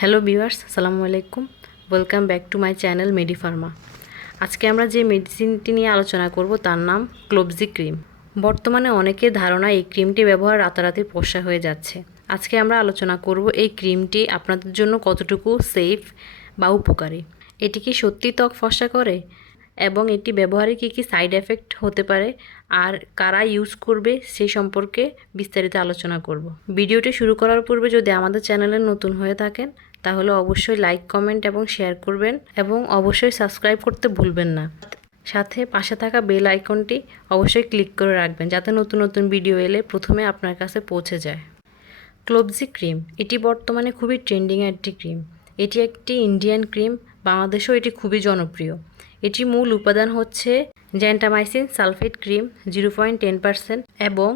Hello viewers, আসসালামু আলাইকুম। Welcome back to my channel Medipharma. আজকে আমরা যে মেডিসিনটি নিয়ে আলোচনা করব তার নাম ক্লোবজি ক্রিম। বর্তমানে অনেকের ধারণা এই ক্রিমটি ব্যবহার রাতারাতি ফর্সা হয়ে যাচ্ছে। আজকে আমরা আলোচনা করব এই ক্রিমটি আপনাদের জন্য কতটুকু সেফ বা উপকারী। এটি কি সত্যি ত্বক ফর্সা করে এবং এটি ব্যবহারে কী সাইড এফেক্ট হতে পারে আর কারা ইউজ করবে সেই সম্পর্কে বিস্তারিত আলোচনা করব। ভিডিওটি শুরু করার পূর্বে যদি আমাদের চ্যানেলে নতুন হয়ে থাকেন তাহলে অবশ্যই লাইক, কমেন্ট এবং শেয়ার করবেন এবং অবশ্যই সাবস্ক্রাইব করতে ভুলবেন না। সাথে পাশে থাকা বেল আইকনটি অবশ্যই ক্লিক করে রাখবেন যাতে নতুন নতুন ভিডিও এলে প্রথমে আপনার কাছে পৌঁছে যায়। ক্লোবজি ক্রিম এটি বর্তমানে খুবই ট্রেন্ডিং একটি ক্রিম। এটি একটি ইন্ডিয়ান ক্রিম, বাংলাদেশেও এটি খুবই জনপ্রিয়। এটির মূল উপাদান হচ্ছে জেন্টামাইসিন সালফেট ক্রিম 0.10% এবং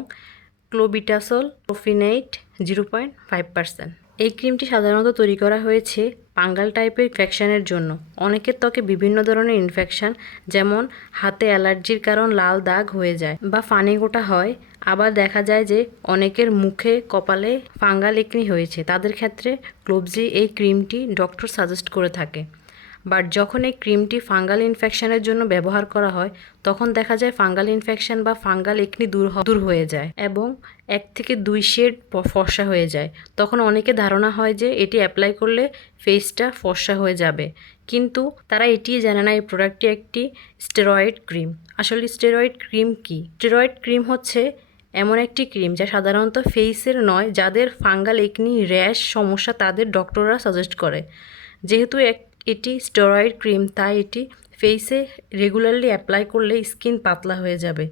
ক্লোবিটাসল প্রোফিনেট 0.5%। এই ক্রিমটি সাধারণত তৈরি করা হয়েছে ফাঙ্গাল টাইপের ইনফেকশনের জন্য। অনেকের ত্বকে বিভিন্ন ধরনের ইনফেকশন, যেমন হাতে অ্যালার্জির কারণ লাল দাগ হয়ে যায় বা ফানি গোটা হয়। আবার দেখা যায় যে অনেকের মুখে, কপালে ফাঙ্গাল একনি হয়েছে। তাদের ক্ষেত্রে ক্লোবজি এই ক্রিমটি ডক্টর সাজেস্ট করে থাকে। বাট যখন এই ক্রিমটি ফাঙ্গাল ইনফেকশনের জন্য ব্যবহার করা হয় তখন দেখা যায় ফাঙ্গাল ইনফেকশন বা ফাঙ্গাল একনি দূর হয়ে যায় এবং 1 থেকে 2 শেড ফর্সা হয়ে যায়। তখন অনেকে ধারণা হয় যে এটি অ্যাপ্লাই করলে ফেসটা ফর্সা হয়ে যাবে, কিন্তু তারা এটিই জানে না এই প্রোডাক্টটি একটি স্টেরয়েড ক্রিম। আসলে স্টেরয়েড ক্রিম কি? স্টেরয়েড ক্রিম হচ্ছে এমন একটি ক্রিম যা সাধারণত ফেসের নয়, যাদের ফাঙ্গাল একনি, র্যাশ সমস্যা তাদের ডক্টররা সাজেস্ট করে। যেহেতু এটি স্টেরয়েড ক্রিম, তাই এটি ফেসে রেগুলারলি অ্যাপ্লাই করলে স্কিন পাতলা হয়ে যাবে।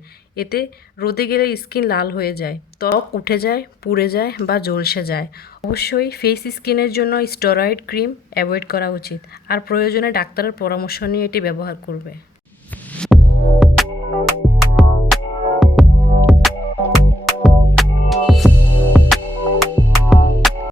এতে রোদে গেলে স্কিন লাল হয়ে যায়, ত্বক উঠে যায়, পুড়ে যায় বা ঝলসে যায়। অবশ্যই ফেস স্কিনের জন্য স্টেরয়েড ক্রিম অ্যাভয়েড করা উচিত আর প্রয়োজনে ডাক্তারের পরামর্শ নিয়ে এটি ব্যবহার করবে।